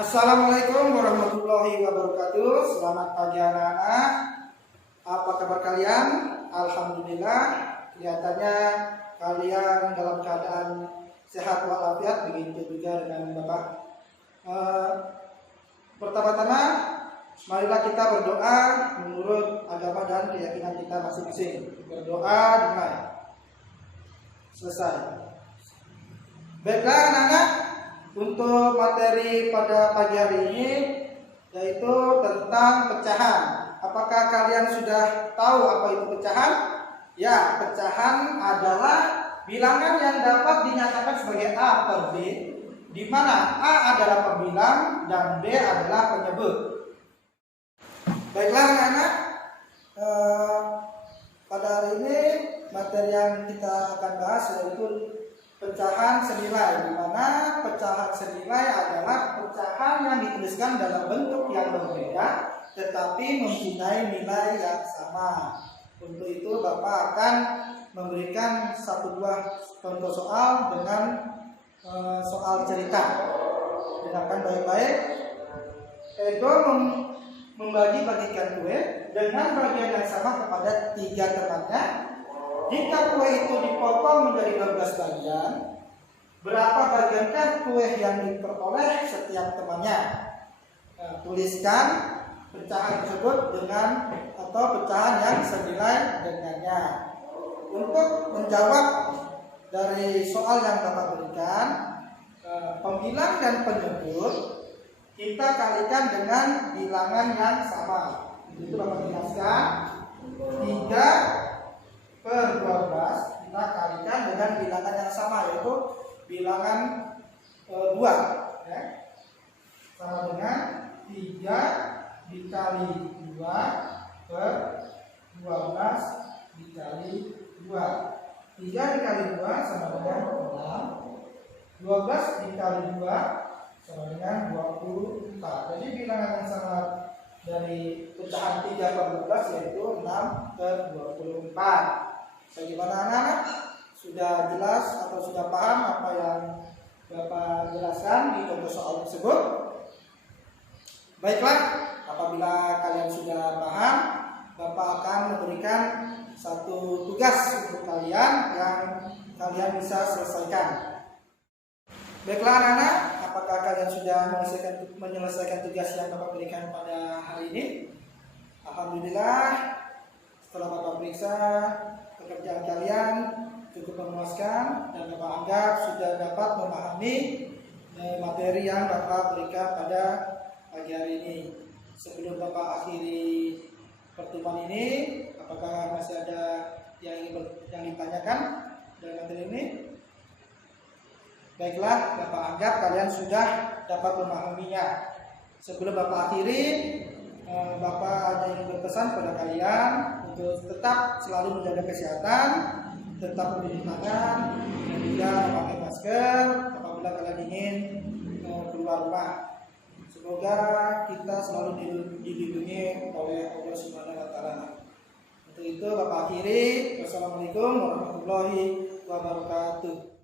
Assalamualaikum warahmatullahi wabarakatuh. Selamat pagi anak-anak. Apa kabar kalian? Alhamdulillah, kelihatannya kalian dalam keadaan sehat walafiat. Begitu juga dengan Bapak. Pertama-tama, marilah kita berdoa menurut agama dan keyakinan kita masing-masing. Berdoa dimulai. Selesai. Baiklah anak-anak, untuk materi pada pagi hari ini yaitu tentang pecahan. Apakah kalian sudah tahu apa itu pecahan? Ya, pecahan adalah bilangan yang dapat dinyatakan sebagai A per B, di mana A adalah pembilang dan B adalah penyebut. Baiklah anak-anak, pada hari ini materi yang kita akan bahas yaitu pecahan senilai, di mana pecahan senilai adalah pecahan yang dituliskan dalam bentuk yang berbeda tetapi mempunyai nilai yang sama. Untuk itu Bapak akan memberikan satu buah contoh soal dengan soal cerita. Dengarkan baik-baik. Edo membagi-bagikan kue dengan bagian yang sama kepada 3 temannya. Jika kue itu dipotong menjadi 12 bagian, berapa bagiankah kue yang diperoleh setiap temannya? Tuliskan pecahan tersebut dengan atau pecahan yang senilai dengannya. Untuk menjawab dari soal yang Bapak berikan, pembilang dan penyebut kita kalikan dengan bilangan yang sama. Itu Bapak jelaskan 3 per 12 kita kalikan dengan bilangan yang sama, yaitu bilangan 2 ya. Sama dengan 3 dikali 2 per 12 dikali 2. 3 dikali 2 sama dengan 6. 12 dikali 2 sama dengan 24. Jadi bilangan yang sama dari pecahan 3 per 12 yaitu 6 per 24. Bagaimana anak-anak? Sudah jelas atau sudah paham apa yang Bapak jelaskan di contoh soal tersebut? Baiklah, apabila kalian sudah paham, Bapak akan memberikan satu tugas untuk kalian yang kalian bisa selesaikan. Baiklah anak-anak, apakah kalian sudah menyelesaikan tugas yang Bapak berikan pada hari ini? Alhamdulillah, setelah Bapak periksa pekerjaan kalian cukup memuaskan dan Bapak anggap sudah dapat memahami materi yang Bapak berikan pada pagi hari ini. Sebelum Bapak akhiri pertemuan ini, apakah masih ada yang ditanyakan dari materi ini? Baiklah, Bapak anggap kalian sudah dapat memahaminya. Sebelum Bapak akhiri, Bapak hanya ingin berpesan pada kalian untuk tetap selalu menjaga kesehatan, tetap mencuci tangan, dan juga memakai masker apabila kalian ingin keluar rumah. Semoga kita selalu dilindungi oleh Allah Subhanahu wa Ta'ala. Untuk itu Bapak akhiri. Wassalamualaikum warahmatullahi wabarakatuh.